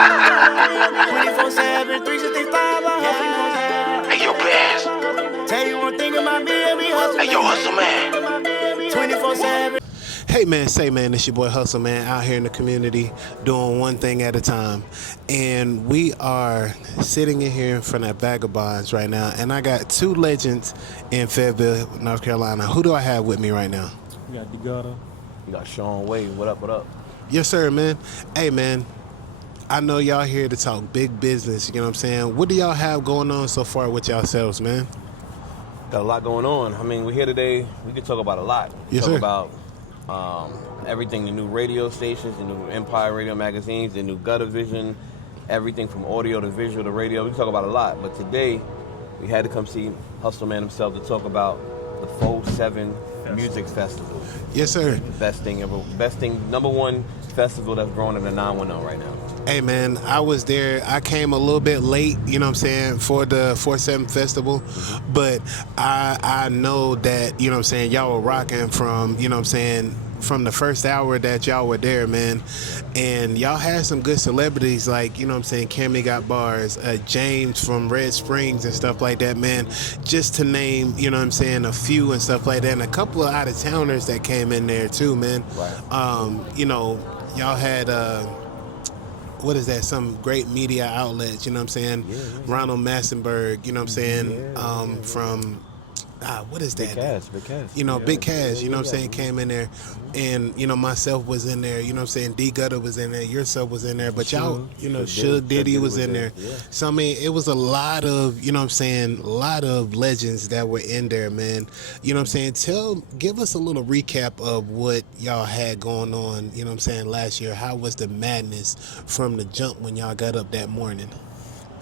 24/7, 365, Hey, yo, Bass. tell you one thing about me, every hustle. Hey, yo, Hustle Man. 24/7. Hey man, it's your boy Hustle Man out here in the community doing one thing at a time. And we are sitting in here in front of Vagabonds right now. And I got two legends in Fayetteville, North Carolina. Who do I have with me right now? You got D-Gutha. You got Shawn Weigh. What up, what up? Yes, sir, man. Hey, man, I know y'all here to talk big business, you know what I'm saying? What do y'all have going on so far with yourselves, man? Got a lot going on. I mean, we're here today. We can talk about a lot. Yes, talk sir. about everything, the new radio stations, the new Empire radio magazines, the new Gutha Vision, everything from audio to visual to radio. We can talk about a lot. But today, we had to come see Hustle Man himself to talk about the 4-7 Music Festival. Yes, sir. Best thing ever. Best thing, number one festival that's growing in the 910 right now. Hey, man, I was there. I came a little bit late, you know what I'm saying, for the 4-7 festival. But I know that, you know what I'm saying, y'all were rocking from, you know what I'm saying, from the first hour that y'all were there, man. And y'all had some good celebrities like, you know what I'm saying, Cammy Got Bars, James from Red Springs and stuff like that, man. Just to name, you know what I'm saying, a few and stuff like that. And a couple of out-of-towners that came in there too, man. Right. You know, y'all had... what is that? Some great media outlets, you know what I'm saying? Yeah. Ronald Massenberg, you know what I'm saying? From, what is that? Big Cash. You know, Big Cash, you know what I'm yeah. saying, came in there. And, you know, myself was in there, you know what I'm saying? D-Gutha was in there, yourself was in there. But y'all, you know, Suge Diddy was in there. Yeah. So, I mean, it was a lot of, you know what I'm saying, a lot of legends that were in there, man. You know what I'm saying? Give us a little recap of what y'all had going on, you know what I'm saying, last year. How was the madness from the jump when y'all got up that morning?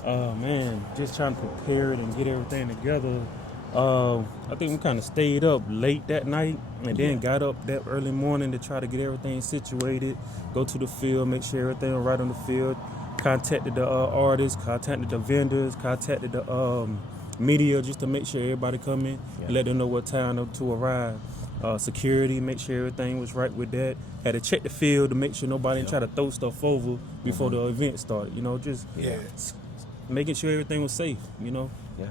Man, just trying to prepare it and get everything together. I think we kind of stayed up late that night and then got up that early morning to try to get everything situated, go to the field, make sure everything was right on the field, contacted the artists, contacted the vendors, contacted the media just to make sure everybody come in and let them know what time to arrive. Security, make sure everything was right with that. Had to check the field to make sure nobody didn't try to throw stuff over before the event started, you know, just making sure everything was safe, you know. Yeah.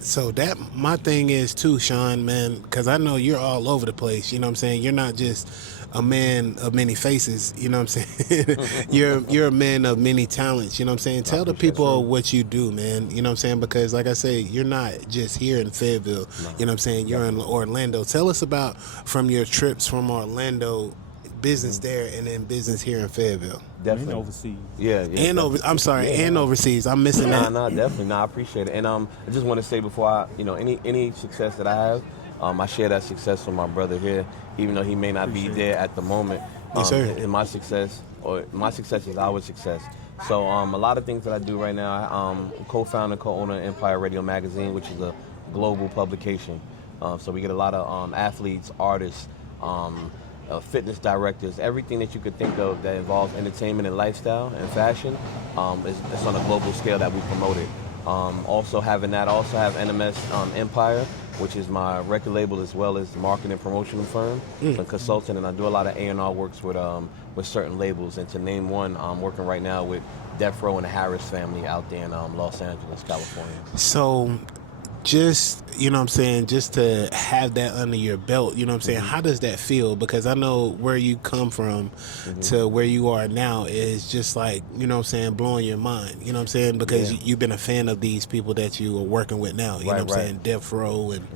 So that my thing is too, Shawn, man, because I know you're all over the place. You know what I'm saying? You're not just a man of many faces. You know what I'm saying? you're a man of many talents. You know what I'm saying? Tell the people what you do, man. You know what I'm saying? Because like I say, you're not just here in Fayetteville. No. You know what I'm saying? You're in Orlando. Tell us about from your trips from Orlando, business there, and then business here in Fayetteville. Definitely. And overseas. Yeah. And and overseas. I'm missing that. No, definitely. No, I appreciate it. And I just want to say before any success that I have, I share that success with my brother here, even though he may not be there at the moment. Yes, sir. And my success is our success. So a lot of things that I do right now, I'm co-founder, co-owner of Empire Radio Magazine, which is a global publication. So we get a lot of athletes, artists, fitness directors, everything that you could think of that involves entertainment and lifestyle and fashion. It's on a global scale that we promote it. Also have NMS Empire, which is my record label as well as marketing and promotional firm, a consultant, and I do a lot of A&R works with certain labels. And to name one, I'm working right now with Death Row and the Harris family out there in Los Angeles, California. So just, you know what I'm saying, just to have that under your belt, you know what I'm saying, how does that feel? Because I know where you come from to where you are now is just like, you know what I'm saying, blowing your mind, you know what I'm saying, because you've been a fan of these people that you are working with now, you know what I'm saying, Death Row and,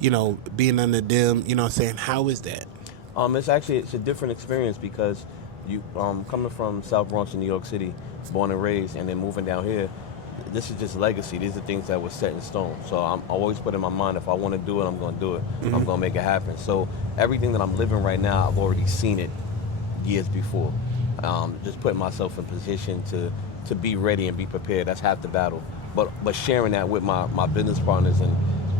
you know, being under them, you know what I'm saying, how is that? It's a different experience because you coming from South Bronx in New York City, born and raised, and then moving down here, this is just legacy. These are things that were set in stone. So I'm always put in my mind, if I want to do it, I'm going to do it. I'm going to make it happen. So everything that I'm living right now, I've already seen it years before. Just putting myself in position to be ready and be prepared. That's half the battle. But sharing that with my business partners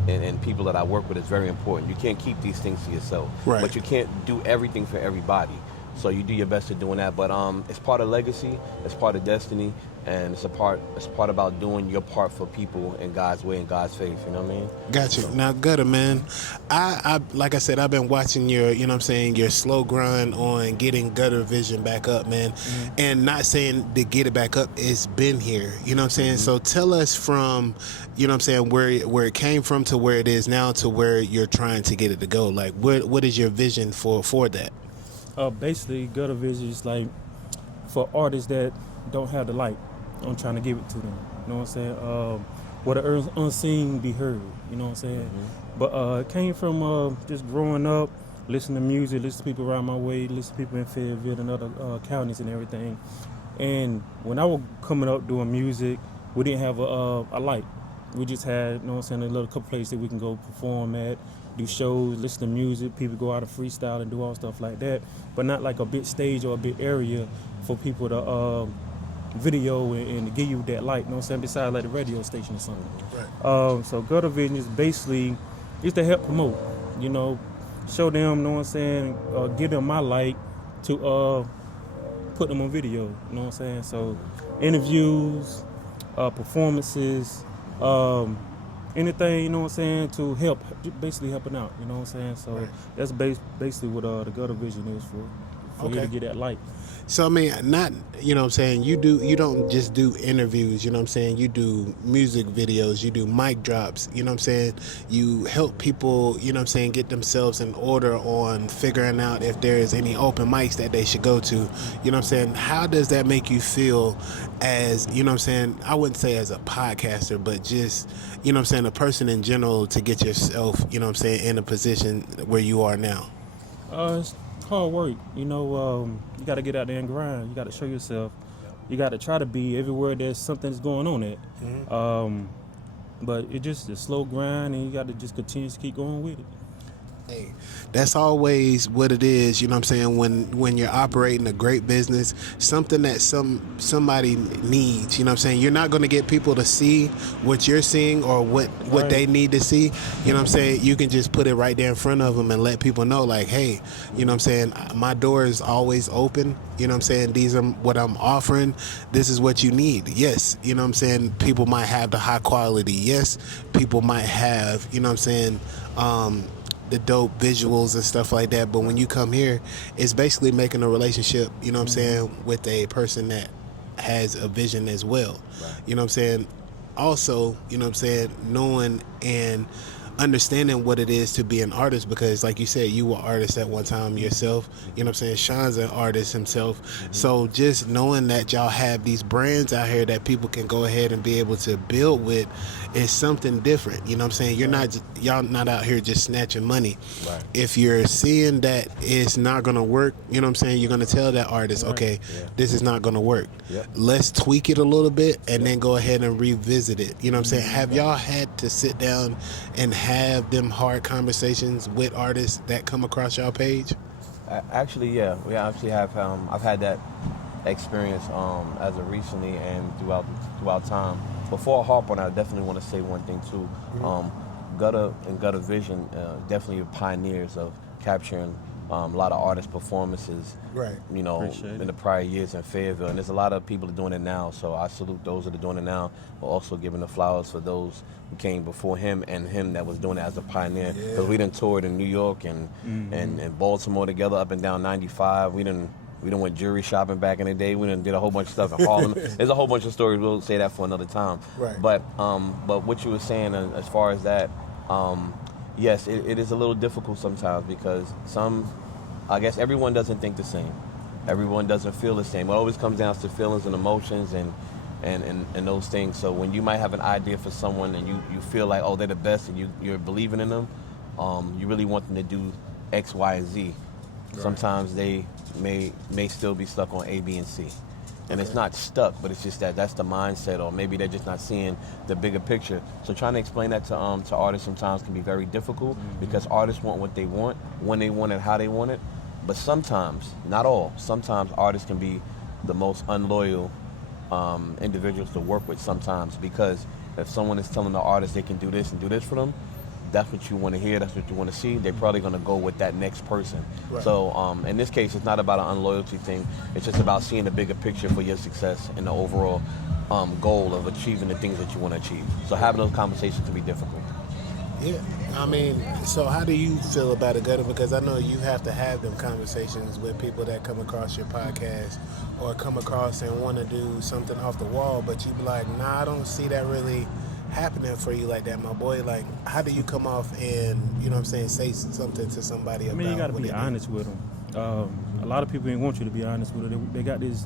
and people that I work with is very important. You can't keep these things to yourself. Right. But you can't do everything for everybody. So you do your best at doing that. But it's part of legacy. It's part of destiny. and it's part about doing your part for people in God's way and God's faith. You know what I mean? Got you. Now, Gutha, man, I like I said, I've been watching your, you know what I'm saying, your slow grind on getting Gutha Vision back up, man. And not saying to get it back up, it's been here. You know what I'm saying? So tell us from, you know what I'm saying, where it came from to where it is now to where you're trying to get it to go. Like, what is your vision for that? Basically, Gutha Vision is like for artists that don't have the light. I'm trying to give it to them. You know what I'm saying? Where the unseen be heard. You know what I'm saying? But it came from just growing up, listening to music, listening to people around my way, listening to people in Fayetteville and other counties and everything. And when I was coming up doing music, we didn't have a light. We just had, you know what I'm saying, a little couple places that we can go perform at, do shows, listen to music, people go out and freestyle and do all stuff like that, but not like a big stage or a big area for people to video and to give you that light, you know what I'm saying, besides like the radio station or something. Right. So Gutha Vision is basically just to help promote, you know, show them, you know what I'm saying, give them my light to put them on video, you know what I'm saying. So interviews, performances, anything, you know what I'm saying, to help, basically helping out, you know what I'm saying. So that's basically what the Gutha Vision is for you to get that light. So I mean, not, you know what I'm saying, you don't just do interviews, you know what I'm saying, you do music videos, you do mic drops, you know what I'm saying, you help people, you know what I'm saying, get themselves in order on figuring out if there is any open mics that they should go to, you know what I'm saying. How does that make you feel as, you know what I'm saying, I wouldn't say as a podcaster, but just, you know what I'm saying, a person in general, to get yourself, you know what I'm saying, in a position where you are now? It's hard work, you know. You got to get out there and grind. You got to show yourself. You got to try to be everywhere there's something's going on at. But it just a slow grind, and you got to just continue to keep going with it. Hey, that's always what it is, you know what I'm saying, when you're operating a great business, something that somebody needs, you know what I'm saying. You're not going to get people to see what you're seeing or what they need to see, you know what I'm saying. You can just put it right there in front of them and let people know, like, hey, you know what I'm saying, my door is always open, you know what I'm saying, these are what I'm offering, this is what you need. Yes, you know what I'm saying, people might have the high quality, yes, people might have, you know what I'm saying, the dope visuals and stuff like that, but when you come here, it's basically making a relationship, you know what I'm saying, with a person that has a vision as well. You know what I'm saying. Also, you know what I'm saying, knowing and understanding what it is to be an artist, because like you said, you were an artist at one time yourself, you know what I'm saying. Shawn's an artist himself. So just knowing that y'all have these brands out here that people can go ahead and be able to build with is something different, you know what I'm saying. Y'all not out here just snatching money. If you're seeing that it's not gonna work, you know what I'm saying, you're gonna tell that artist, okay, this is not gonna work. Let's tweak it a little bit and then go ahead and revisit it, you know what I'm saying. Have y'all had to sit down and have them hard conversations with artists that come across y'all page? Actually, yeah, we actually have. I've had that experience as of recently and throughout time. Before I hop on, I definitely want to say one thing too. Gutha and Gutha Vision definitely pioneers of capturing a lot of artist performances. You know, in the prior years in Fayetteville, and there's a lot of people doing it now. So I salute those that are doing it now, but also giving the flowers for those who came before him and him that was doing it as a pioneer. Because we done toured in New York and Baltimore together up and down 95. We done went jewelry shopping back in the day. We done did a whole bunch of stuff in Harlem. There's a whole bunch of stories. We'll say that for another time. But what you were saying as far as that, yes, it is a little difficult sometimes because I guess everyone doesn't think the same. Everyone doesn't feel the same. It always comes down to feelings and emotions and those things. So when you might have an idea for someone and you feel like, oh, they're the best and you're believing in them, you really want them to do X, Y, and Z. Sometimes they may still be stuck on A, B, and C. And it's not stuck, but it's just that's the mindset, or maybe they're just not seeing the bigger picture. So trying to explain that to artists sometimes can be very difficult because artists want what they want, when they want it, how they want it. But sometimes, not all, sometimes artists can be the most unloyal individuals to work with sometimes, because if someone is telling the artist they can do this and do this for them, that's what you want to hear, that's what you want to see, they're probably going to go with that next person. Right. So in this case, it's not about an unloyalty thing. It's just about seeing the bigger picture for your success and the overall goal of achieving the things that you want to achieve. So having those conversations can be difficult. Yeah, I mean, so how do you feel about it, Gutha? Because I know you have to have them conversations with people that come across your podcast or come across and want to do something off the wall, but you be like, nah, I don't see that really happening for you like that, my boy. Like, how do you come off and, you know what I'm saying, say something to somebody about I mean, you got to what be they do? honest with them. A lot of people ain't want you to be honest with them. They got this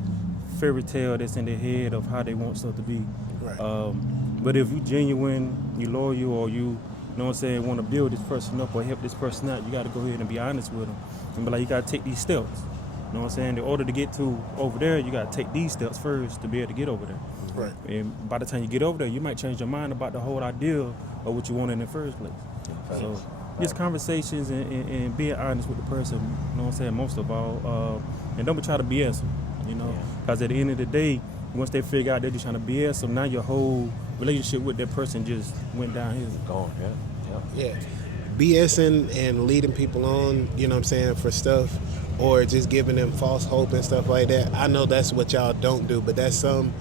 fairy tale that's in their head of how they want stuff to be. Right. But if you genuine, you loyal, or you know what I'm saying, want to build this person up or help this person out, you got to go ahead and be honest with them. And be like, you got to take these steps. You know what I'm saying? In order to get to over there, you got to take these steps first to be able to get over there. Right. And by the time you get over there, you might change your mind about the whole idea of what you want in the first place. So just conversations and being honest with the person, you know what I'm saying, most of all. And don't try to BS them, you know. Because at the end of the day, once they figure out they're just trying to BS them, now your whole relationship with that person just went downhill. Gone, Yeah. BSing and leading people on, you know what I'm saying, for stuff, or just giving them false hope and stuff like that. I know that's what y'all don't do, but that's some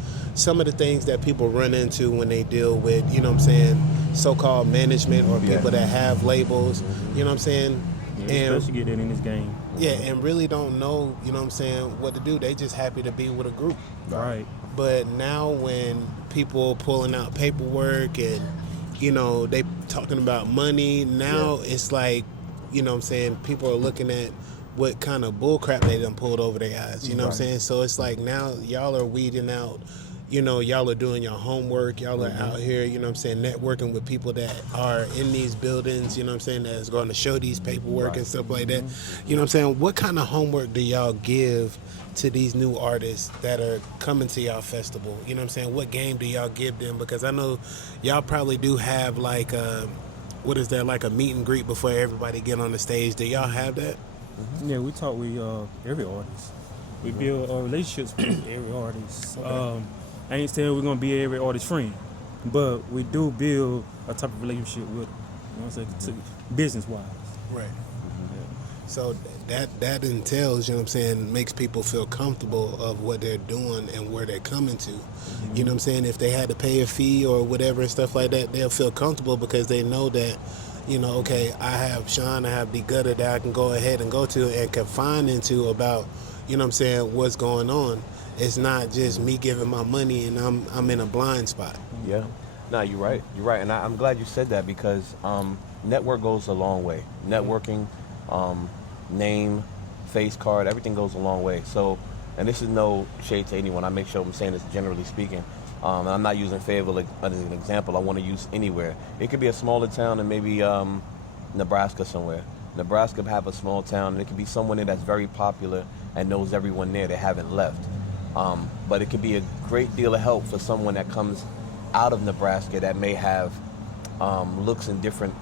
of the things that people run into when they deal with, you know what I'm saying, so-called management or people that have labels, you know what I'm saying? Yeah, especially get in this game. Yeah, and really don't know, you know what I'm saying, what to do. They just happy to be with a group. Right. But now when people pulling out paperwork and, you know, they talking about money, now it's like, you know what I'm saying, people are looking at what kind of bull crap they done pulled over their eyes, you know what I'm saying? So it's like now y'all are weeding out, you know, y'all are doing your homework, y'all are out here, you know what I'm saying, networking with people that are in these buildings, you know what I'm saying, that's going to show these paperwork and stuff like that. You know what I'm saying? What kind of homework do y'all give to these new artists that are coming to y'all festival? You know what I'm saying? What game do y'all give them? Because I know y'all probably do have like what is that, like a meet and greet before everybody get on the stage. Do y'all have that? Yeah, we talk with every artist. We build relationships with every artist. I ain't saying we're going to be every artist's friend, but we do build a type of relationship with them, you know what I'm saying, business-wise. Right. So that entails, you know what I'm saying, makes people feel comfortable of what they're doing and where they're coming to. You know what I'm saying? If they had to pay a fee or whatever and stuff like that, they'll feel comfortable because they know that, you know, okay, I have Shawn, I have D-Gutha that I can go ahead and go to and confine into about, you know what I'm saying, what's going on. It's not just me giving my money and I'm in a blind spot. Yeah. No, you're right. You're right. And I'm glad you said that because network goes a long way. Networking, name, face card, everything goes a long way. So, and this is no shade to anyone. I make sure I'm saying this generally speaking. And I'm not using Fayetteville as an example. I want to use anywhere. It could be a smaller town and maybe Nebraska somewhere. Nebraska have a small town and it could be someone there that's very popular and knows everyone there that haven't left. But it could be a great deal of help for someone that comes out of Nebraska that may have looks in different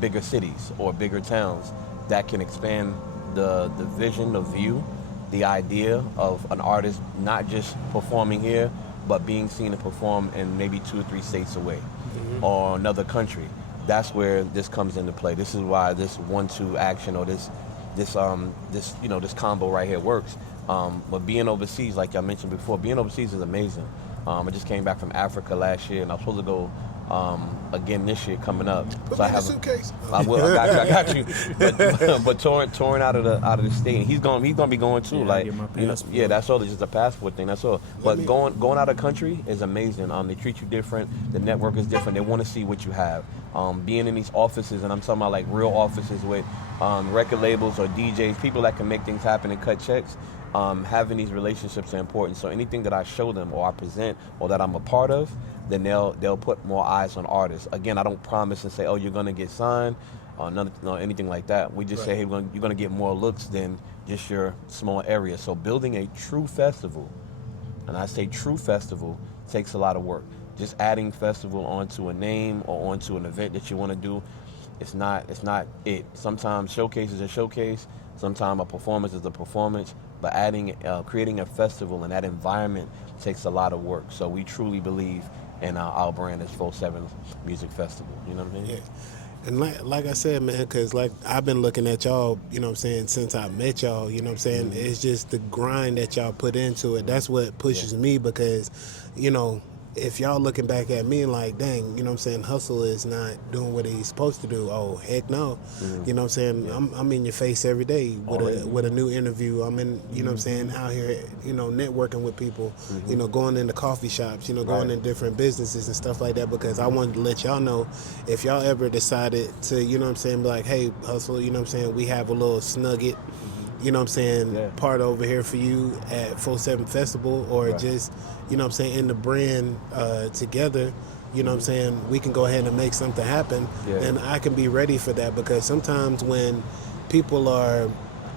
bigger cities or bigger towns that can expand the vision, the view, the idea of an artist not just performing here, but being seen to perform in maybe 2 or 3 states away or another country. That's where this comes into play. This is why this 1-2 action or this combo right here works. But being overseas, like I mentioned before, being overseas is amazing. I just came back from Africa last year, and I'm supposed to go again this year coming up. Put so me I in have a suitcase. I will. I got you. But touring out of the state, he's gonna be going too. Yeah, like get my you know, passport. yeah, that's all. It's just a passport thing. That's all. But going out of the country is amazing. They treat you different. The network is different. They want to see what you have. Being in these offices, and I'm talking about like real offices with record labels or DJs, people that can make things happen and cut checks. Having these relationships are important. So anything that I show them or I present or that I'm a part of, then they'll put more eyes on artists. Again, I don't promise and say, oh, you're gonna get signed, or anything like that. We just say, hey, you're gonna get more looks than just your small area. So building a true festival, and I say true festival, takes a lot of work. Just adding festival onto a name or onto an event that you want to do, it's not it. Sometimes showcase is a showcase. Sometimes a performance is a performance. But creating a festival in that environment takes a lot of work. So we truly believe in our brand as 4-7 Music Festival. You know what I mean? Yeah. And like I said, man, because like I've been looking at y'all, you know what I'm saying, since I met y'all, you know what I'm saying, it's just the grind that y'all put into it. That's what pushes me because, you know, if y'all looking back at me like, dang, you know what I'm saying, Hustle is not doing what he's supposed to do. Oh, heck no. You know what I'm saying? I'm in your face every day with a new interview. I'm in, you know what I'm saying, out here, you know, networking with people, you know, going into coffee shops, you know, going in different businesses and stuff like that because I wanted to let y'all know if y'all ever decided to, you know what I'm saying, be like, hey, Hustle, you know what I'm saying, we have a little snugget, you know what I'm saying, part over here for you at 47 Festival or just, you know what I'm saying, in the brand together, you know what I'm saying, we can go ahead and make something happen. And I can be ready for that because sometimes when people are,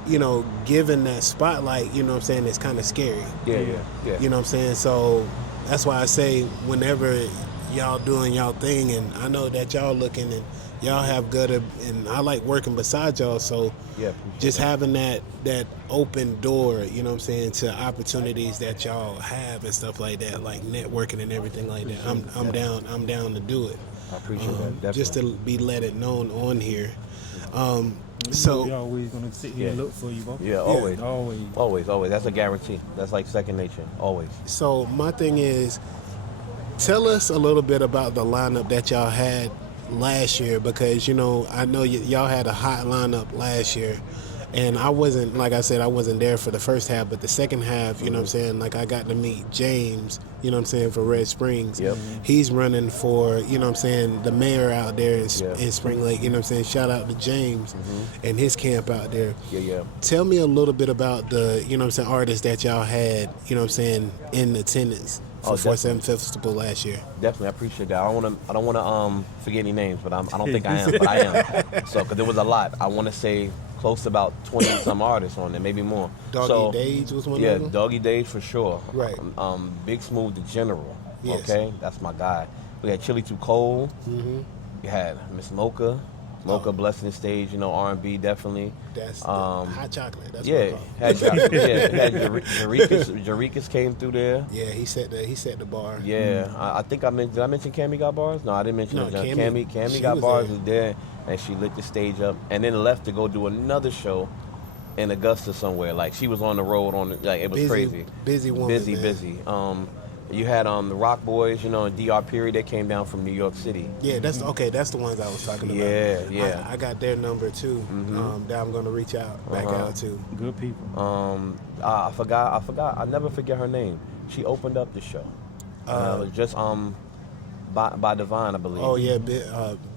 you know, given that spotlight, you know what I'm saying, it's kind of scary. You know what I'm saying? So that's why I say whenever y'all doing y'all thing, and I know that y'all looking and y'all have good, and I like working beside y'all, so just having that open door, you know what I'm saying, to opportunities that y'all have and stuff like that, like networking and everything like that. I'm down to do it. I appreciate that. Definitely. Just to be let it known on here. So we always gonna sit here and look for you, bro. Always. That's a guarantee. That's like second nature. Always. So my thing is, tell us a little bit about the lineup that y'all had last year because, you know, I know y'all had a hot lineup last year. And I wasn't, like I said, I wasn't there for the first half, but the second half, you know what I'm saying, like I got to meet James, you know what I'm saying, for Red Springs. He's running for, you know what I'm saying, the mayor out there in Spring Lake, you know what I'm saying. Shout out to James and his camp out there. Tell me a little bit about the, you know what I'm saying, artists that y'all had, you know what I'm saying, in attendance for 47 Festival last year. Definitely, I appreciate that. I don't want to forget any names, but I don't think I am, but I am. So, because there was a lot. I want to say close to about 20 some artists on there, maybe more. Doggy Dage was one of them? Yeah, Doggy Dage for sure. Right. Big Smooth the General. Okay, that's my guy. We had Chili Too Cold. We had Miss Mocha. Blessing the stage, you know, R&B definitely. That's hot chocolate. That's had Jarikas came through there. Yeah, he set the bar. Yeah, I think did I mention Cammy got bars? No, I didn't mention it. Cammy got bars was there, and she lit the stage up, and then left to go do another show in Augusta somewhere. Like she was on the road like it was crazy. Busy woman. Busy. You had the Rock Boys, you know, and DR Period. They came down from New York City. Yeah, that's okay. That's the ones I was talking about. Yeah. I got their number too. That I'm gonna reach back out to. Good people. I forgot. I never forget her name. She opened up the show. Just by Divine, I believe. Oh yeah,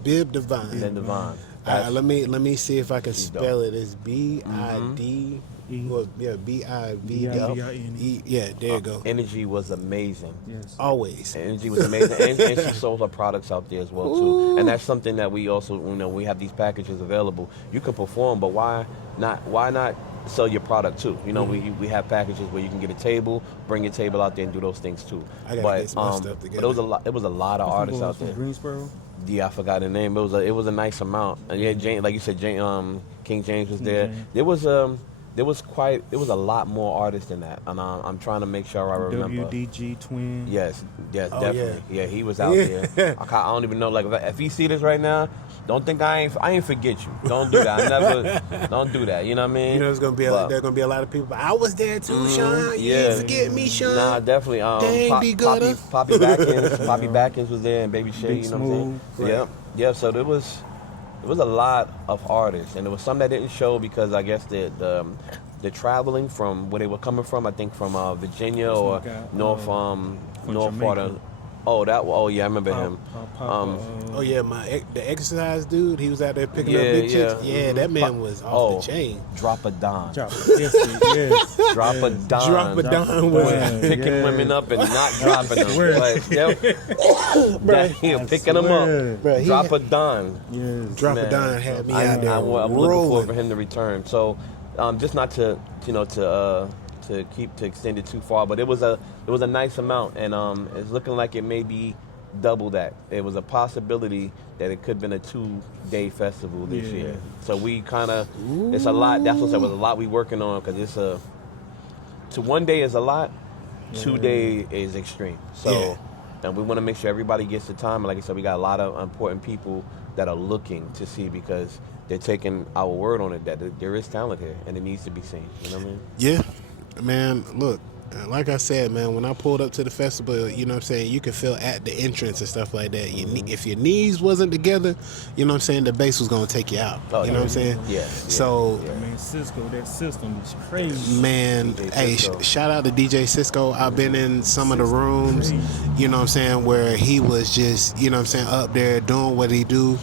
Bib Divine. Then Divine. Let me see if I can spell it. It's BID. Well, yeah, BIVDE. Yeah, there you go. Energy was amazing. Yes. Always. Energy was amazing, and she sold her products out there as well too. And that's something that we also, you know, we have these packages available. You can perform, but why not sell your product too? You know, we have packages where you can get a table, bring your table out there, and do those things too. I gotta get some stuff together. But it was a lot of artists out there. Greensboro. Yeah, I forgot the name. It was a nice amount. And yeah, Jane, like you said, King James was there. There was a lot more artists than that, and I'm trying to make sure I remember. WDG Twin. Yes, definitely. Yeah, he was out there. I don't even know. Like, if he see this right now, don't think I ain't forget you. Don't do that. Don't do that. You know what I mean? You know, there's gonna be a lot of people. But I was there too, Shawn. You didn't forget me, Shawn. Nah, definitely. Dang, D-Gutha. Poppy Backins was there, and Baby Shay. You know what I'm saying? Right. Yeah. So there was a lot of artists, and there was some that didn't show because I guess the traveling from where they were coming from. I think from Virginia or North part of. Oh yeah, I remember him. The exercise dude. He was out there picking up big chicks. Yeah, that man was off the chain. Drop a dime. Yes. Drop a dime. Drop a dime was picking women up and not dropping them. He was picking them up. Drop a dime. Yes. Drop a dime had me out there. I'm looking forward for him to return. So, just not to extend it too far, but it was a nice amount, and it's looking like it may be double that. It was a possibility that it could have been a 2-day festival this year. So we it's a lot. That's what I said, was a lot we working on, because to 1 day is a lot, 2 day is extreme. So. And we want to make sure everybody gets the time. And like I said, we got a lot of important people that are looking to see, because they're taking our word on it that there is talent here and it needs to be seen. You know what I mean? Yeah, man. Look, like I said, man, when I pulled up to the festival, you know what I'm saying, you could feel at the entrance and stuff like that. If your knees wasn't together, you know what I'm saying, the bass was gonna take you out. Oh, you know what I'm saying? Yeah. So, I mean, Cisco, that system is crazy. man, DJ hey, Cisco. shout out to DJ Cisco. I've been in some of the rooms, you know what I'm saying, where he was just, you know what I'm saying, up there doing what he do.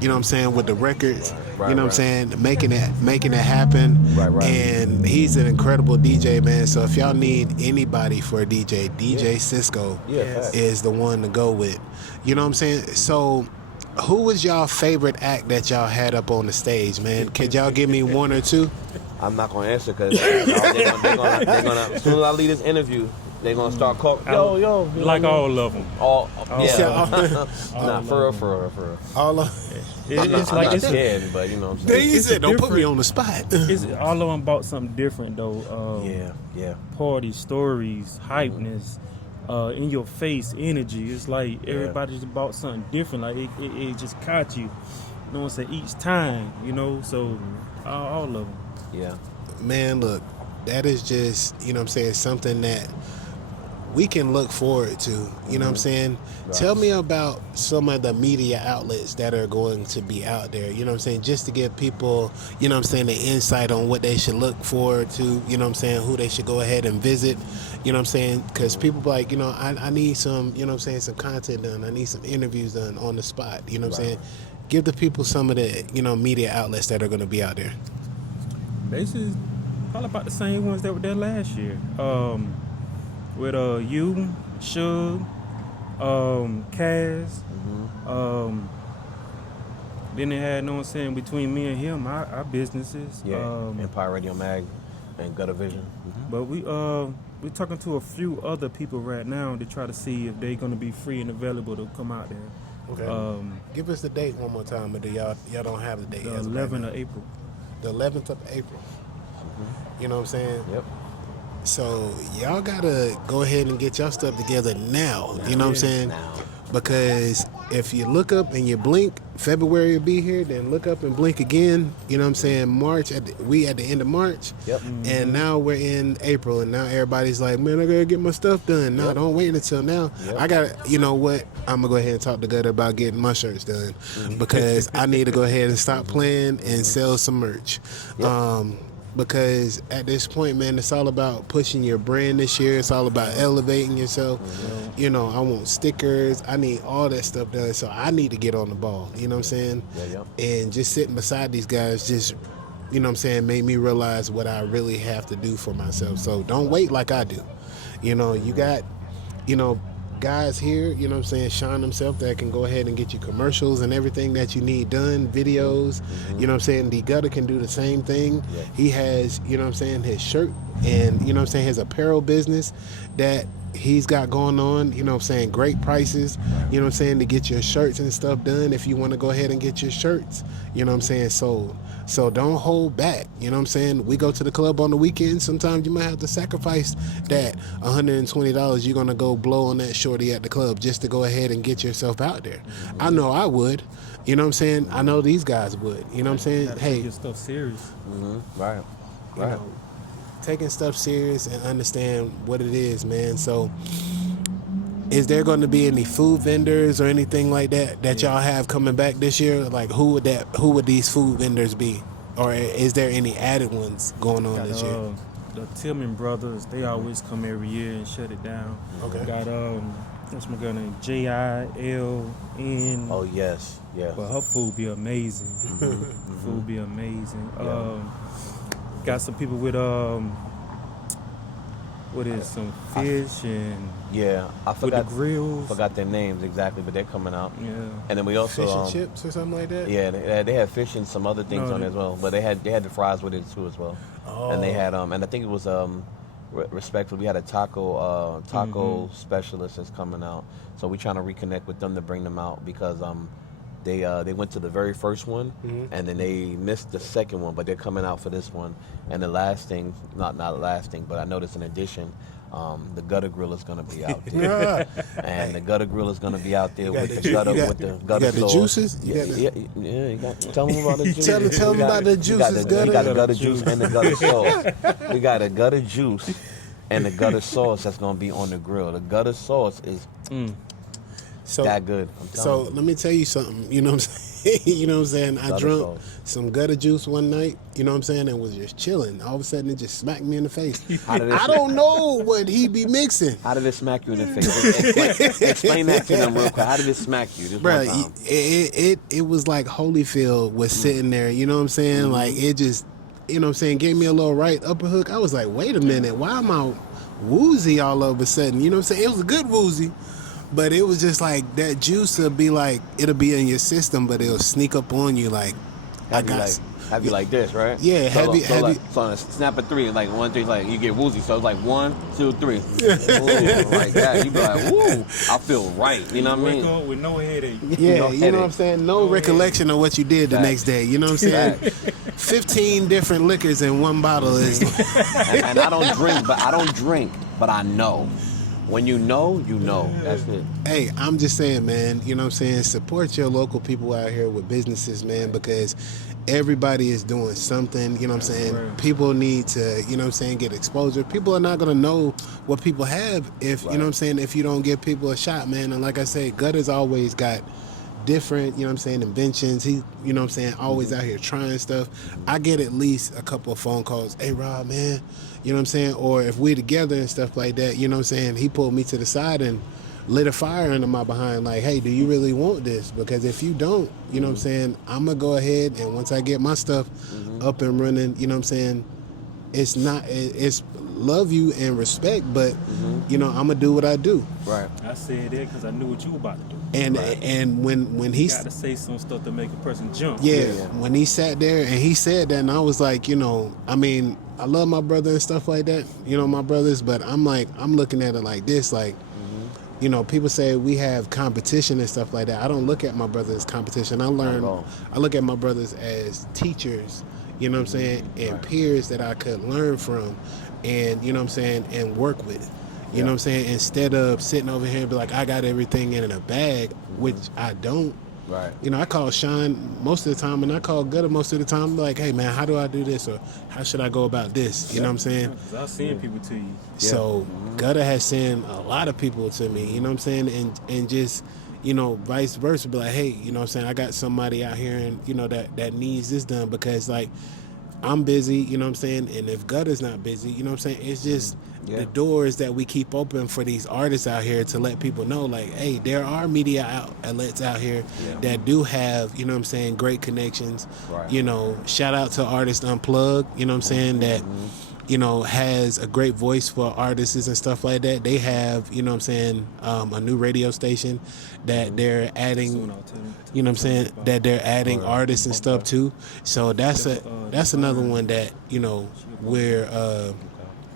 You know what I'm saying, with the records, Right, you know right. what I'm saying, making it happen. Right. And he's an incredible DJ, man. So if y'all need anybody for a DJ Cisco Yeah, facts. is the one to go with. You know what I'm saying? So who was y'all favorite act that y'all had up on the stage, man? Could y'all give me one or two? I'm not gonna answer because they're gonna as soon as I leave this interview, they're gonna start calling. Yo. You know Like what I mean? all of them. All. Yeah. Nah, for real. All of It's I'm like not it's scared, but you know what I'm saying. He said, don't put me different- on the spot. it's all of them about something different though. Yeah. Party stories, hypeness, in your face energy. It's like everybody's about something different. Like it just caught you. You know what I'm saying? Each time, you know. So all of them. Yeah. Man, look, that is just, you know what I'm saying, something that we can look forward to. You know what I'm saying? Right. Tell me about some of the media outlets that are going to be out there, you know what I'm saying, just to give people, you know what I'm saying, the insight on what they should look forward to, you know what I'm saying, who they should go ahead and visit, you know what I'm saying, because people be like, you know, I need some, you know what I'm saying, some content done, I need some interviews done on the spot, you know what I'm saying? Give the people some of the, you know, media outlets that are going to be out there. Basically, probably about the same ones that were there last year. With you, Suge, Kaz. Then they had, you know what I'm saying, between me and him, our businesses. Yeah. Empire Radio Mag and Gutter Vision. But we're talking to a few other people right now to try to see if they're going to be free and available to come out there. Okay. Give us the date one more time, but y'all don't have the date. The as of right 11th now. of April. The 11th of April. You know what I'm saying? Yep. So y'all gotta go ahead and get y'all stuff together now. You know what I'm saying? Now. Because if you look up and you blink, February will be here. Then look up and blink again. You know what I'm saying? March. We at the end of March. Yep. And now we're in April, and now everybody's like, man, I gotta get my stuff done. No, don't wait until now. Yep. I gotta, you know what? I'm gonna go ahead and talk to Gutter about getting my shirts done because I need to go ahead and stop playing and sell some merch. Because at this point, man, it's all about pushing your brand this year. It's all about elevating yourself. You know, I want stickers. I need all that stuff done. So I need to get on the ball. You know what I'm saying? And just sitting beside these guys just, you know what I'm saying, made me realize what I really have to do for myself. So don't wait like I do. You know, you got, you know, guys here, you know what I'm saying, Shawn himself, that can go ahead and get you commercials and everything that you need done, videos. You know what I'm saying? D-Gutha can do the same thing. He has, you know what I'm saying, his shirt and, you know what I'm saying, his apparel business that he's got going on, you know what I'm saying, great prices, you know what I'm saying, to get your shirts and stuff done if you want to go ahead and get your shirts, you know what I'm saying, sold. So don't hold back, you know what I'm saying. We go to the club on the weekend, sometimes you might have to sacrifice that $120 you're going to go blow on that shorty at the club just to go ahead and get yourself out there. I know I would, you know what I'm saying, I know these guys would, you know what I'm saying. Gotta Hey, take your stuff serious. Right. you know, taking stuff serious and understand what it is, man. So is there going to be any food vendors or anything like that y'all have coming back this year? Like who would these food vendors be? Or is there any added ones going on this year? The Tillman brothers, they always come every year and shut it down. Okay. Got what's my girl name? JILN. Oh yes. But her food be amazing. Food be amazing. Got some people with some fish and I with the forgot grills. forgot their names exactly, but they're coming out. Yeah. And then we also Fish and chips or something like that? Yeah, they had fish and some other things No, on it as well, but they had the fries with it too as well. And they had and I think it was respectful. We had a taco specialist that's coming out, so we're trying to reconnect with them to bring them out because they went to the very first one and then they missed the second one, but they're coming out for this one. And the last thing, not the last thing, but I noticed in addition, The Gutter Grill is gonna be out there, and the Gutter Grill is gonna be out there with the gutter sauce. You got the juices? You got. Tell them about the juices. Tell them about the juices. We got the gutter juice and the gutter sauce. We got a gutter juice and the gutter sauce that's gonna be on the grill. The gutter sauce is that good. So let me tell you something. You know what I'm saying? You know what I'm saying? I drunk some gutter juice one night, you know what I'm saying, and was just chilling. All of a sudden, it just smacked me in the face. I don't know what he be mixing. How did it smack you in the face? Explain that to them real quick. How did it smack you? Bro, it was like Holyfield was sitting there, you know what I'm saying? Like, it just, you know what I'm saying, gave me a little right upper hook. I was like, wait a minute, why am I woozy all of a sudden? You know what I'm saying? It was a good woozy. But it was just like that juice will be like, it'll be in your system, but it'll sneak up on you like, have you like this, right? Yeah, so on a snap of 3, like 1, 3, like you get woozy. So it's like 1, 2, 3. Ooh, like that. You be like, woo, I feel right. You know what I mean? With no headache. Yeah, you know what I'm saying? No recollection of what you did the next day. You know what I'm saying? 15 different liquors in one bottle is. and I don't drink, but I know. When you know, you know. That's it. Hey, I'm just saying, man, you know what I'm saying? Support your local people out here with businesses, man, because everybody is doing something, you know what I'm saying? Right. People need to, you know what I'm saying, get exposure. People are not going to know what people have if, you know what I'm saying, if you don't give people a shot, man. And like I say, Gutter's always got different, you know what I'm saying, inventions. He, you know what I'm saying, always out here trying stuff. I get at least a couple of phone calls. Hey, Rob, man, you know what I'm saying? Or if we're together and stuff like that, you know what I'm saying, he pulled me to the side and lit a fire under my behind like, hey, do you really want this? Because if you don't, you know what I'm saying, I'm going to go ahead and once I get my stuff up and running, you know what I'm saying, it's love you and respect, but, you know, I'm going to do what I do. Right. I said that because I knew what you were about to do. And when he got to say some stuff to make a person jump. Yeah, when he sat there and he said that, and I was like, you know, I mean, I love my brother and stuff like that, you know, my brothers, but I'm like, I'm looking at it like this, like, you know, people say we have competition and stuff like that. I don't look at my brothers as competition. I look at my brothers as teachers, you know what I'm saying, and peers that I could learn from and, you know what I'm saying, and work with. You know what I'm saying? Instead of sitting over here and be like, I got everything in a bag, which I don't. Right. You know, I call Shawn most of the time, and I call Gutter most of the time. I'm like, hey, man, how do I do this? Or how should I go about this? You know what I'm saying? Because I've seen people to you. So Gutter has sent a lot of people to me, you know what I'm saying? And just, you know, vice versa. Be like, hey, you know what I'm saying? I got somebody out here, and, you know, that needs this done because, like, I'm busy, you know what I'm saying? And if Gutter's not busy, you know what I'm saying? It's just the doors that we keep open for these artists out here to let people know, like, hey, there are media outlets out here that do have, you know what I'm saying, great connections. Right. You know, shout out to Artist Unplugged, you know what I'm saying, that, you know, has a great voice for artists and stuff like that. They have, you know what I'm saying, a new radio station that they're adding, you know what I'm saying, that they're adding artists and stuff too. So that's another one that, you know, we're,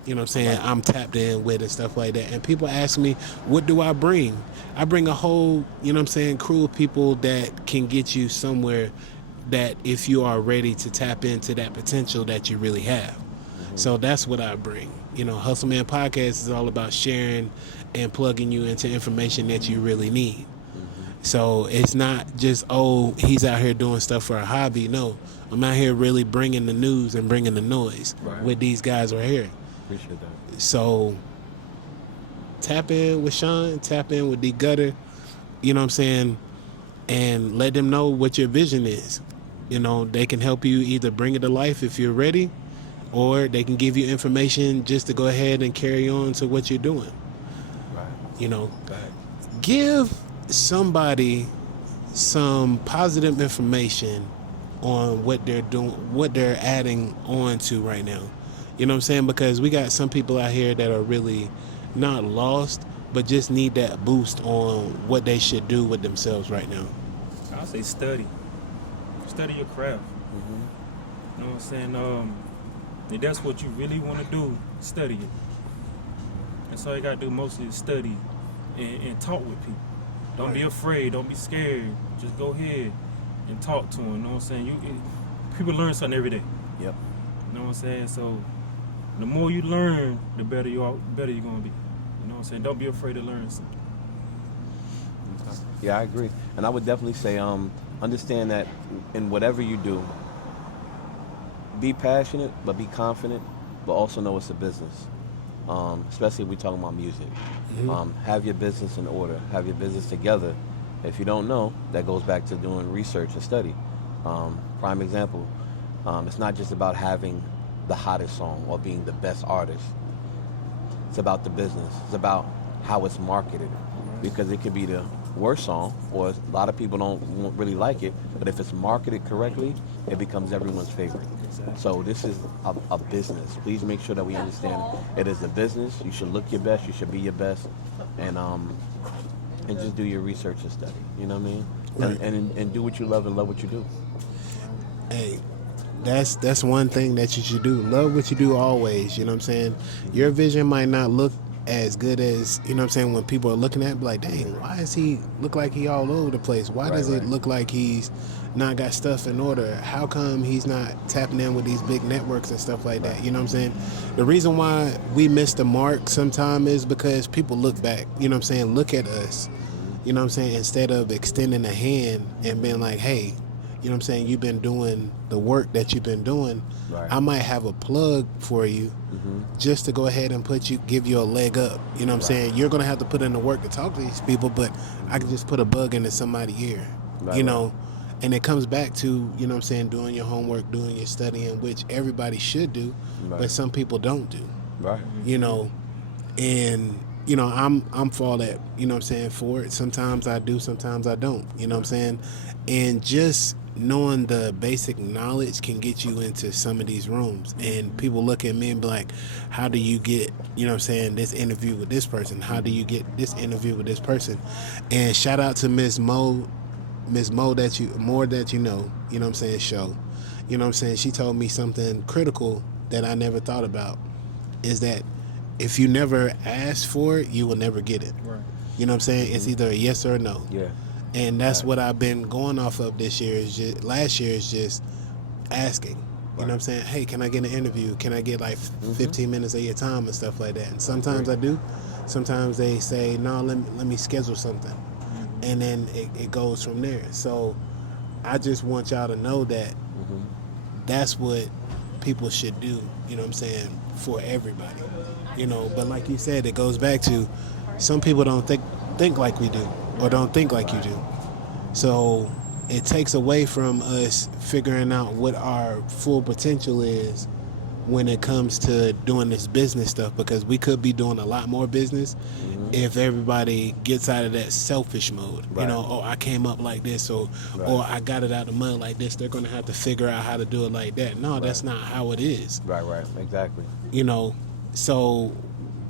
you know what I'm saying, I'm tapped in with and stuff like that. And people ask me, what do I bring? I bring a whole, you know what I'm saying, crew of people that can get you somewhere that if you are ready to tap into that potential that you really have. So that's what I bring. You know, Hustle Man Podcast is all about sharing and plugging you into information that you really need. So it's not just, oh, he's out here doing stuff for a hobby. No, I'm out here really bringing the news and bringing the noise with these guys right here. Appreciate that. So tap in with Shawn, tap in with D-Gutha, you know what I'm saying, and let them know what your vision is. You know, they can help you either bring it to life if you're ready, or they can give you information just to go ahead and carry on to what you're doing. Right. You know, give somebody some positive information on what they're doing, what they're adding on to right now. You know what I'm saying? Because we got some people out here that are really not lost, but just need that boost on what they should do with themselves right now. I'll say study. Study your craft. You know what I'm saying? If that's what you really want to do, study it. That's all you got to do mostly is study and talk with people. Don't be afraid. Don't be scared. Just go ahead and talk to them. You know what I'm saying? People learn something every day. Yep. You know what I'm saying? So The more you learn, the better you're gonna be. You know what I'm saying? Don't be afraid to learn something. Yeah, I agree. And I would definitely say, understand that in whatever you do, be passionate, but be confident, but also know it's a business. Especially if we're talking about music. Have your business in order. Have your business together. If you don't know, that goes back to doing research and study. Prime example, it's not just about having the hottest song or being the best artist. It's about the business. It's about how it's marketed. Because it could be the worst song, or a lot of people won't really like it, but if it's marketed correctly, it becomes everyone's favorite. So this is a business. Please make sure that we understand it is a business. You should look your best. You should be your best, and just do your research and study. You know what I mean? Right. And do what you love and love what you do. Hey, that's one thing that you should do. Love what you do always. You know what I'm saying? Your vision might not look as good as, you know what I'm saying, when people are looking at it, be like, dang, why does he look like he all over the place? Why does it look like he's not got stuff in order? How come he's not tapping in with these big networks and stuff like that? You know what I'm saying? The reason why we miss the mark sometimes is because people look back, you know what I'm saying, look at us, you know what I'm saying, instead of extending a hand and being like, hey, you know what I'm saying, you've been doing the work that you've been doing. Right. I might have a plug for you just to go ahead and give you a leg up. You know what I'm saying? You're going to have to put in the work to talk to these people, but I can just put a bug into somebody's ear, you know? And it comes back to, you know what I'm saying, doing your homework, doing your studying, which everybody should do, but some people don't do. Right. You know, and, you know, I'm for all that, you know what I'm saying, for it. Sometimes I do, sometimes I don't, you know what I'm saying? And just knowing the basic knowledge can get you into some of these rooms. And people look at me and be like, how do you get, you know what I'm saying, this interview with this person? How do you get this interview with this person? And shout out to Miss Mo that you know what I'm saying, show. You know what I'm saying? She told me something critical that I never thought about, is that if you never ask for it, you will never get it. Right. You know what I'm saying? It's either a yes or a no. Yeah. And that's what I've been going off of this year. Last year is just asking. You know what I'm saying? Hey, can I get an interview? Can I get like 15 minutes of your time and stuff like that? And sometimes I do. Sometimes they say, no, let me schedule something. And then it goes from there. So I just want y'all to know that that's what people should do, you know what I'm saying, for everybody. You know, but like you said, it goes back to some people don't think like we do, or don't think like you do. So it takes away from us figuring out what our full potential is when it comes to doing this business stuff, because we could be doing a lot more business if everybody gets out of that selfish mode. You know, oh, I came up like this, or I got it out of the mud like this. They're going to have to figure out how to do it like that. No, that's not how it is. Right, exactly. You know, so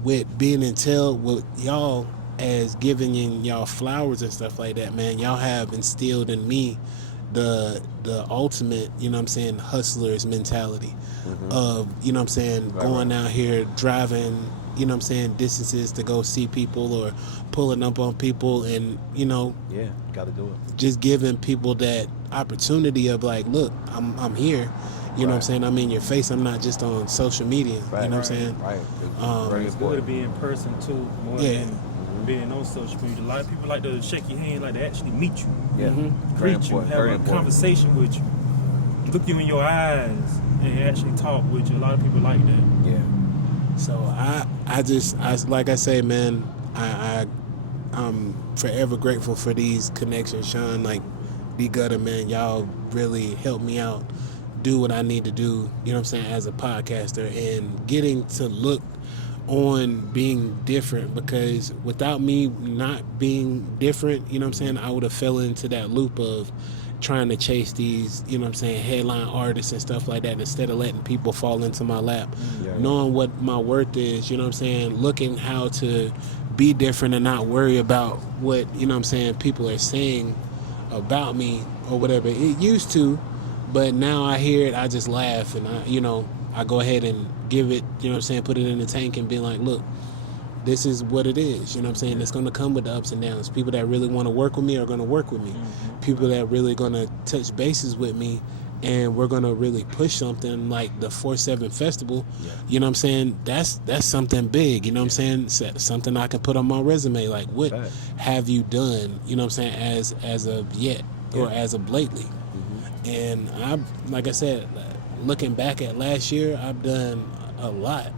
with being with y'all, as giving y'all flowers and stuff like that, man, y'all have instilled in me the ultimate, you know what I'm saying, hustler's mentality of, you know what I'm saying, going out here driving, you know what I'm saying, distances to go see people or pulling up on people, and, you know, gotta do it. Just giving people that opportunity of like, look, I'm here. You know what I'm saying? I'm in your face. I'm not just on social media. You know what I'm saying? Right. It's good to be in person too, more than being on social media. A lot of people like to shake your hand, like to actually meet you, greet you, have a conversation with you, look you in your eyes, and actually talk with you. A lot of people like that. Yeah. So I like I say, man, I'm forever grateful for these connections, Shawn. Like D-Gutha, man, y'all really helped me out do what I need to do, you know what I'm saying, as a podcaster, and getting to look on being different, because without me not being different, you know what I'm saying, I would have fell into that loop of trying to chase these, you know what I'm saying, headline artists and stuff like that, instead of letting people fall into my lap, knowing what my worth is, you know what I'm saying, looking how to be different and not worry about what, you know what I'm saying, people are saying about me or whatever. It used to, but now I hear it, I just laugh, and I go ahead and give it, you know what I'm saying, put it in the tank and be like, look, this is what it is, you know what I'm saying? It's going to come with the ups and downs. People that really want to work with me are going to work with me. People that really going to touch bases with me and we're gonna really push something like the 4/7 festival, you know what I'm saying? That's something big, you know what I'm saying? Something I can put on my resume. Like, what have you done, you know what I'm saying, as of yet or as of lately? And like I said, looking back at last year, I've done a lot.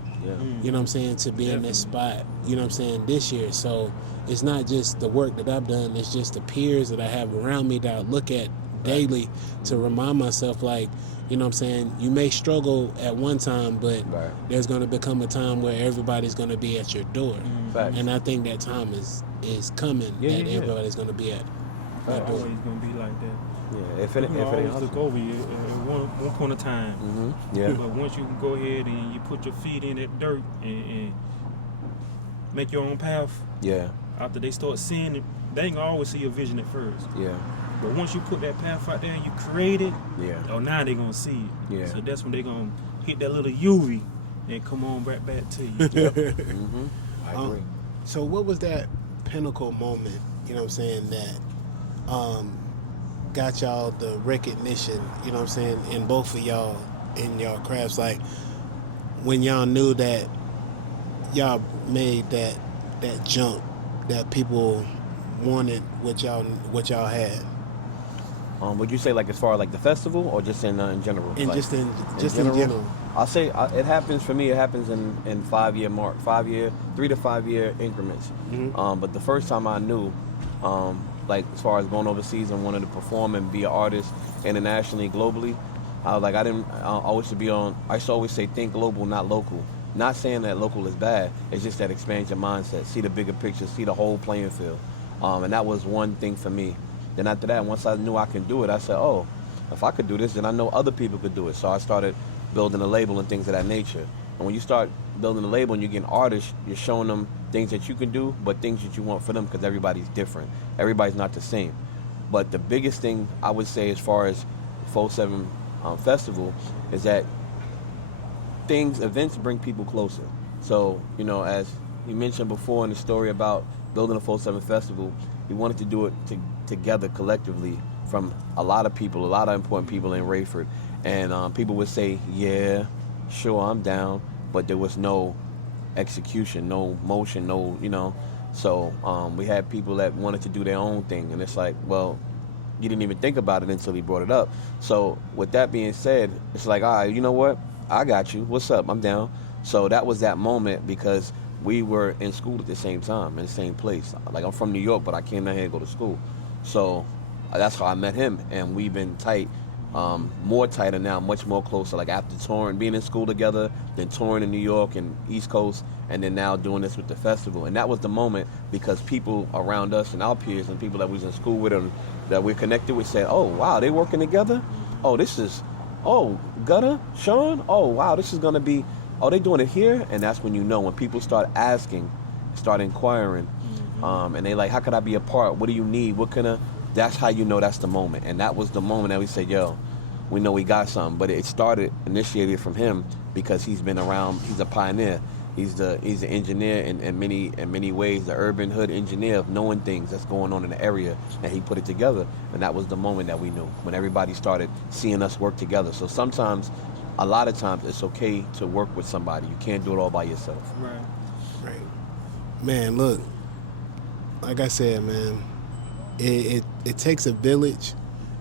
You know what I'm saying, to be in this spot, you know what I'm saying, this year. So it's not just the work that I've done, it's just the peers that I have around me that I look at daily to remind myself, like, you know what I'm saying, you may struggle at one time, but there's going to become a time where everybody's going to be at your door. And I think that time is coming, that everybody's going to be at that door. Always going to be like that. Yeah, if it always look over you at one point of time. But once you can go ahead and you put your feet in that dirt and make your own path. After they start seeing it, they ain't gonna always see your vision at first. But once you put that path out there and you create it, now they gonna see it. So that's when they gonna hit that little UV and come on right back to you. I agree. So what was that pinnacle moment, you know what I'm saying, that got y'all the recognition, you know what I'm saying, in both of y'all, in y'all crafts? Like, when y'all knew that y'all made that jump, that people wanted what y'all had. Would you say, like, as far as like the festival, or just in general? And like, just in general. I'll say it happens for me. It happens in 5 year mark, 3 to 5 year increments. But the first time I knew, like, as far as going overseas and wanted to perform and be an artist internationally, globally, I was like, I used to always say, think global, not local. Not saying that local is bad. It's just that expands your mindset, see the bigger picture, see the whole playing field. And that was one thing for me. Then after that, once I knew I can do it, I said, oh, if I could do this, then I know other people could do it. So I started building a label and things of that nature. And when you start building a label and you get artists, you're showing them things that you can do, but things that you want for them, because everybody's different. Everybody's not the same. But the biggest thing I would say as far as 4/7 festival is that events bring people closer. So, you know, as you mentioned before in the story about building a 4/7 festival, we wanted to do it together collectively from a lot of people, a lot of important people in Rayford. And people would say, yeah, sure, I'm down, but there was no execution, no motion, no, you know. So we had people that wanted to do their own thing, and it's like, well, you didn't even think about it until he brought it up. So with that being said, it's like, all right, you know what? I got you. What's up? I'm down. So that was that moment, because we were in school at the same time, in the same place. Like, I'm from New York, but I came down here to go to school. So that's how I met him, and we've been tight, more tighter now, much more closer. Like, after touring, being in school together, then touring in New York and East Coast, and then now doing this with the festival. And that was the moment, because people around us and our peers and people that we was in school with and that we're connected with said, oh, wow, they working together? Oh, Gutha, Shawn? Oh, wow, this is going to be, oh, they doing it here? And that's when you know, when people start asking, start inquiring, and they like, how could I be a part? What do you need? That's how you know that's the moment. And that was the moment that we said, yo, we know we got something. But it initiated from him, because he's been around, he's a pioneer. He's the engineer in many ways, the urban hood engineer of knowing things that's going on in the area, and he put it together. And that was the moment that we knew, when everybody started seeing us work together. So sometimes, a lot of times, it's okay to work with somebody. You can't do it all by yourself. Right. Man, look, like I said, man, it takes a village,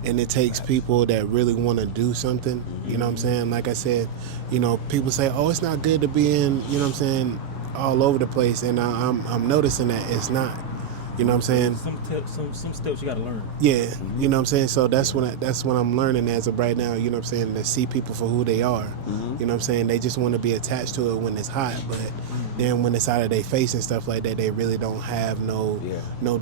and it takes people that really want to do something. You know what I'm saying? Like I said, you know, people say, oh, it's not good to be in, you know what I'm saying, all over the place. And I'm noticing that it's not. You know what I'm saying? Some steps you got to learn. Yeah, you know what I'm saying? So that's what I'm learning as of right now, you know what I'm saying, to see people for who they are. You know what I'm saying? They just want to be attached to it when it's hot, but then when it's out of their face and stuff like that, they really don't have no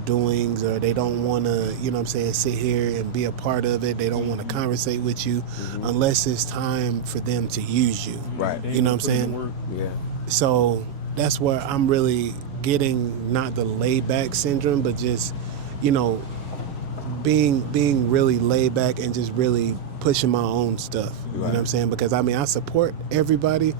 doings, or they don't want to, you know what I'm saying, sit here and be a part of it. They don't want to conversate with you unless it's time for them to use you. Right. You know what I'm saying? Yeah. So that's where I'm really getting, not the laid back syndrome, but just, you know, being really laid back and just really pushing my own stuff. You know what I'm saying? Because I mean, I support everybody,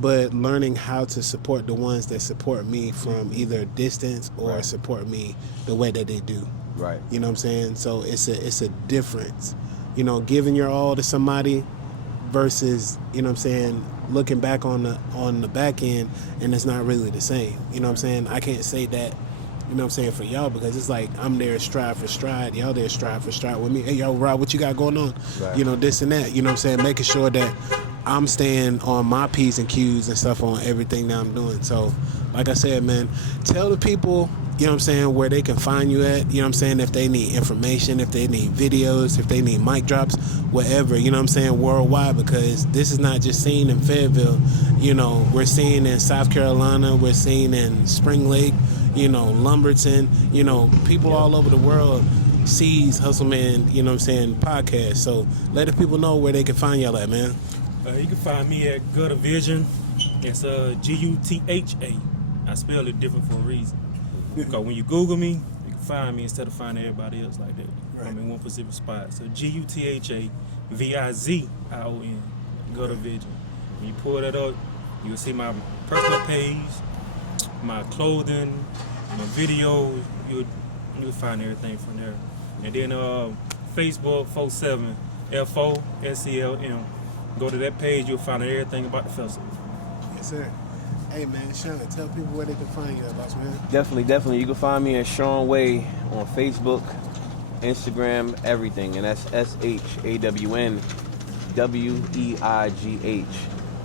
but learning how to support the ones that support me from either a distance or support me the way that they do. Right. You know what I'm saying? So it's a difference giving your all to somebody versus, looking back on the back end, and it's not really the same. I can't say that, for y'all, because it's like I'm there stride for stride, y'all there stride for stride with me. Hey, yo, Rob, what you got going on? Right. This and that. Making sure that I'm staying on my P's and Q's and stuff on everything that I'm doing. So, like I said, man, tell the people, where they can find you at, if they need information, if they need videos, if they need mic drops, whatever, worldwide, because this is not just seen in Fayetteville, we're seeing in South Carolina, we're seeing in Spring Lake, Lumberton, people all over the world sees Hustle Man, podcast. So let the people know where they can find y'all at, man. You can find me at Gutha Vision. It's Gutha. I spell it different for a reason. Because when you Google me, you can find me instead of finding everybody else like that. Right. I'm in one specific spot. So Gutha Vizion, Gutha Vision. When you pull that up, you'll see my personal page, my clothing, my videos. You'll find everything from there. And then Facebook 47 FOSELM. Go to that page, you'll find everything about the festival. Yes, sir. Hey, man, Shawn, tell people where they can find you at, boss, man. Definitely. You can find me at Shawn Weigh on Facebook, Instagram, everything. And that's ShawnWeigh.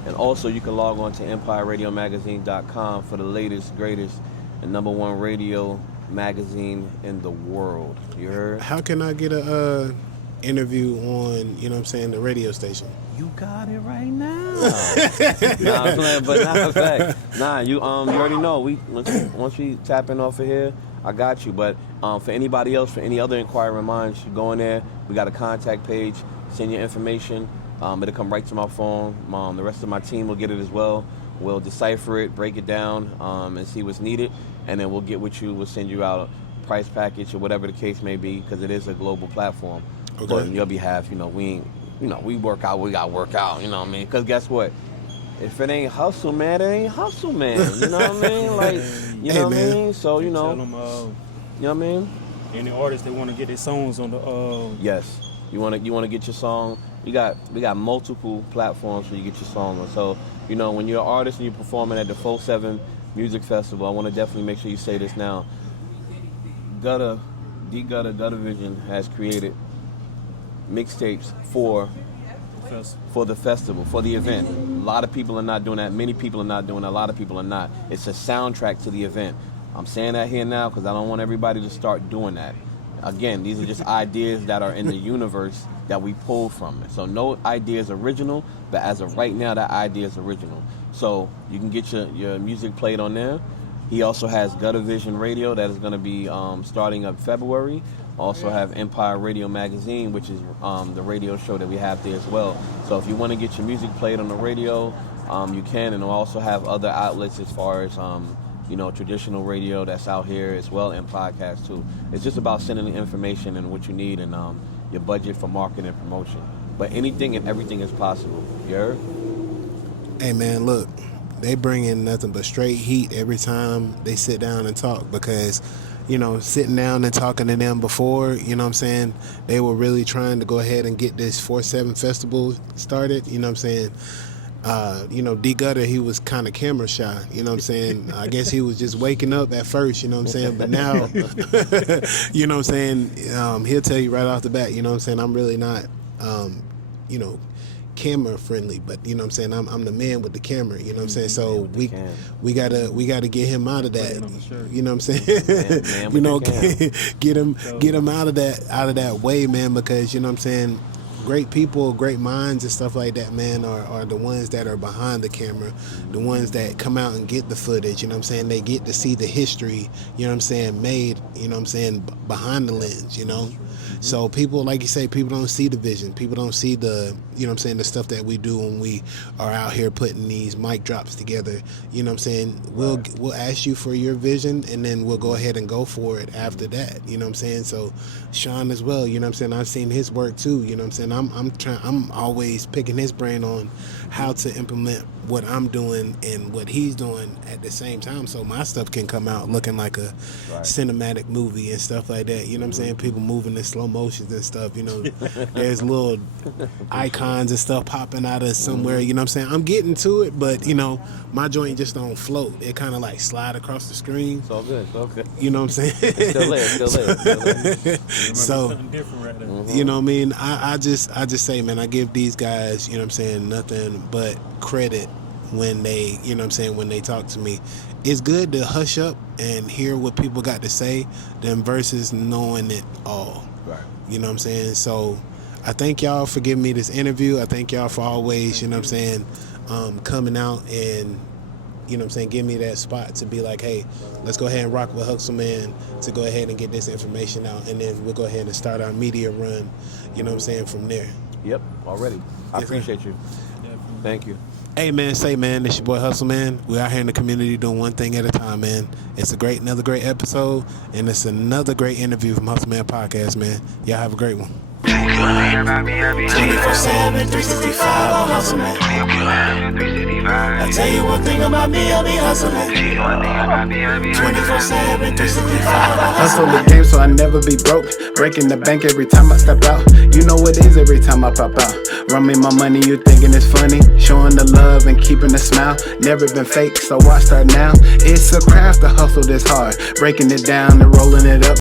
And also you can log on to EmpireRadioMagazine.com for the latest, greatest, and #1 radio magazine in the world. You heard? How can I get a interview on, the radio station? You got it right now. Nah, I'm playing, but not a fact. Nah, you already know. Once we tap in off of here, I got you. But for anybody else, for any other inquiring minds, you go in there. We got a contact page. Send your information. It'll come right to my phone. The rest of my team will get it as well. We'll decipher it, break it down, and see what's needed. And then we'll get with you. We'll send you out a price package or whatever the case may be, because it is a global platform. Okay. But on your behalf, we work out, we got to work out, you know what I mean? Because guess what? If it ain't hustle, man, it ain't hustle, man. You know what I mean? Like, you know what I mean? So, Tell them, you know what I mean? Any artists that want to get their songs on the Yes. You want to get your song. We got multiple platforms where you get your song on. So, when you're an artist and you're performing at the 47 Music Festival, I want to definitely make sure you say this now. D-Gutha Vision has created mixtapes for the festival, for the event. A lot of people are not doing that. Many people are not doing that. A lot of people are not. It's a soundtrack to the event. I'm saying that here now because I don't want everybody to start doing that. Again, these are just ideas that are in the universe that we pull from it. So no idea is original, but as of right now, that idea is original. So you can get your music played on there. He also has Gutha Vision Radio that is going to be starting up February. Also have Empire Radio Magazine, which is the radio show that we have there as well. So if you want to get your music played on the radio, you can. And we'll also have other outlets as far as traditional radio that's out here as well, and podcasts too. It's just about sending the information and what you need and your budget for marketing and promotion. But anything and everything is possible. You heard? Hey, man, look. They bring in nothing but straight heat every time they sit down and talk, because sitting down and talking to them before, they were really trying to go ahead and get this 4/7 festival started. D-Gutha, he was kind of camera shy, I guess he was just waking up at first, but now, he'll tell you right off the bat, I'm really not, camera friendly, but I'm the man with the camera, so we gotta get him out of that, get him out of that way, man, because great people, great minds and stuff like that, man, are the ones that are behind the camera, the ones that come out and get the footage, they get to see the history, made, behind the lens, So people, like you say, people don't see the vision. People don't see the, the stuff that we do when we are out here putting these mic drops together. We'll ask you for your vision, and then we'll go ahead and go for it after that. So Shawn as well, I've seen his work too. and I'm always picking his brain on how to implement what I'm doing and what he's doing at the same time, so my stuff can come out looking like a cinematic movie and stuff like that. You know what I'm saying? People moving in slow motions and stuff. You know, there's little icons and stuff popping out of somewhere. You know what I'm saying? I'm getting to it, but you know, my joint just don't float. It kind of like slide across the screen. It's all good. It's all good. You know what I'm saying? It's still there. Still there. So, something different right there. you know what I mean? I just say, man, I give these guys, you know what I'm saying, nothing but credit when they, you know what I'm saying, when they talk to me. It's good to hush up and hear what people got to say than versus knowing it all. Right. You know what I'm saying? So I thank y'all for giving me this interview. I thank y'all for always, you know what I'm saying, coming out and, you know what I'm saying, give me that spot to be like, hey, let's go ahead and rock with Hustle Man to go ahead and get this information out, and then we'll go ahead and start our media run, you know what I'm saying, from there. Yep. Already. I appreciate you. Thank you. Hey, man, it's your boy Hustle Man. We're out here in the community doing one thing at a time, man. It's another great episode, and it's another great interview from Hustle Man Podcast, man. Y'all have a great one. 24/7, 365, I'm Hustle Man. I tell you one thing about me, I be hustling. 24/7, 365, Hustle the game so I never be broke. Breaking the bank every time I step out. You know it is every time I pop out. Run me my money, you thinking it's funny. Showing the love and keeping a smile. Never been fake, so why start now? It's a craft to hustle this hard. Breaking it down and rolling it up.